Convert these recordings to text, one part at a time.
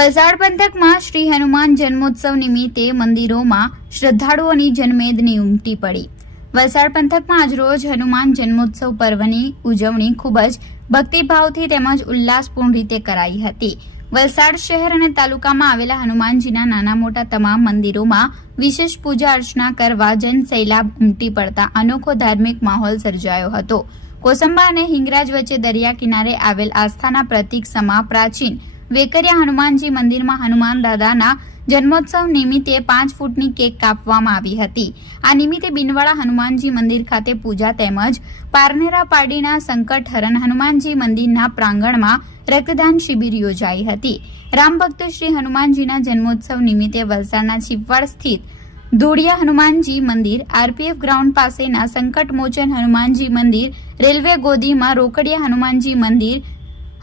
વલસાડ પંથકમાં શ્રી હનુમાન જન્મોત્સવ નિમિત્તે મંદિરોમાં શ્રદ્ધાળુઓની જનમેદની ઉમટી પડી। વલસાડ પંથકમાં આજરોજ હનુમાન જન્મોત્સવ પર્વની ઉજવણી ખૂબ જ ભક્તિભાવથી તેમજ ઉલ્લાસપૂર્ણ રીતે કરાઈ હતી। વલસાડ શહેર અને તાલુકામાં આવેલા હનુમાનજીના નાના મોટા તમામ મંદિરોમાં વિશેષ પૂજા અર્ચના કરવા જનસૈલાબ ઉમટી પડતા અનોખો ધાર્મિક માહોલ સર્જાયો હતો। કોસંબા અને હિંગરાજ વચ્ચે દરિયા કિનારે આવેલ આસ્થાના પ્રતીક સમા પ્રાચીન વેકરિયા હનુમાનજી મંદિરમાં હનુમાન દાદાના જન્મોત્સવ નિમિત્તે 5 ફૂટની કેક કાપવામાં આવી હતી। આ નિમિત્તે બિનવાડા હનુમાનજી મંદિર ખાતે પૂજા તેમજ પારનેરા પાડીના સંકટહરણ હનુમાનજી મંદિરના પ્રાંગણમાં રક્તદાન શિબિર યોજાઈ હતી। રામ ભક્ત શ્રી હનુમાનજીના જન્મોત્સવ નિમિત્તે વલસાડના છીપવાડ સ્થિત ધોળિયા હનુમાનજી મંદિર, આરપીએફ ગ્રાઉન્ડ પાસેના સંકટમોચન હનુમાનજી મંદિર, રેલવે ગોદીમાં રોકડિયા હનુમાનજી મંદિર,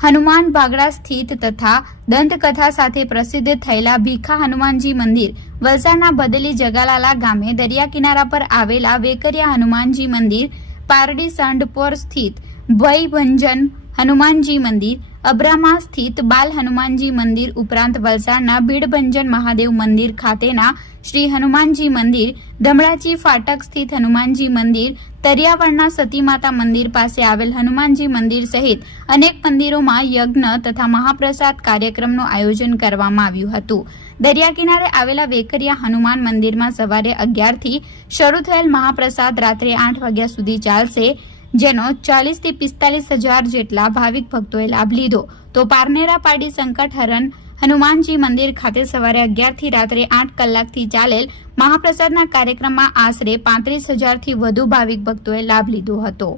હનુમાન ભાગડા સ્થિત તથા દંતકથા સાથે પ્રસિદ્ધ થયેલા ભીખા હનુમાનજી મંદિર, વલસાડના બદલી જગાલાલા ગામે દરિયા કિનારા પર આવેલા વેકરિયા હનુમાનજી મંદિર, પારડી સંડપોર સ્થિત ભયભંજન હનુમાનજી મંદિર, અબ્રામા સ્થિત બાલ હનુમાનજી મંદિર ઉપરાંત વલસાડના ભીડભંજન મહાદેવ મંદિર ખાતેના શ્રી હનુમાનજી મંદિર, ધમડાચી ફાટક સ્થિત હનુમાનજી મંદિર, તરિયાવળના સતીમાતા મંદિર પાસે આવેલ હનુમાનજી મંદિર સહિત અનેક મંદિરોમાં યજ્ઞ તથા મહાપ્રસાદ કાર્યક્રમનું આયોજન કરવામાં આવ્યું હતું। દરિયા કિનારે આવેલા વેકરિયા હનુમાન મંદિરમાં સવારે 11 થી શરૂ થયેલ મહાપ્રસાદ રાત્રે 8 વાગ્યા સુધી ચાલશે, જેનો 40 થી 45 હજાર જેટલા ભાવિક ભક્તોએ લાભ લીધો। તો પારનેરા પાડી સંકટહરણ હનુમાનજી મંદિર ખાતે સવારે 11 થી રાત્રે 8 કલાકથી ચાલેલ મહાપ્રસાદના કાર્યક્રમમાં આશરે 35,000 થી વધુ ભાવિક ભક્તોએ લાભ લીધો હતો।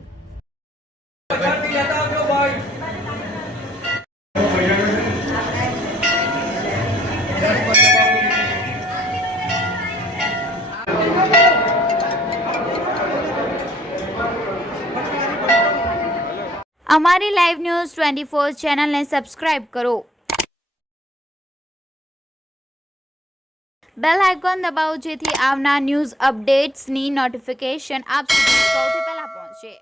અમારી લાઈવ ન્યૂઝ 24 ચેનલને સબસ્ક્રાઇબ કરો, બેલ આઇકોન દબાવો જેથી આવનાર ન્યૂઝ અપડેટ્સની નોટિફિકેશન આપ સુધી સૌથી પહેલા પહોંચે।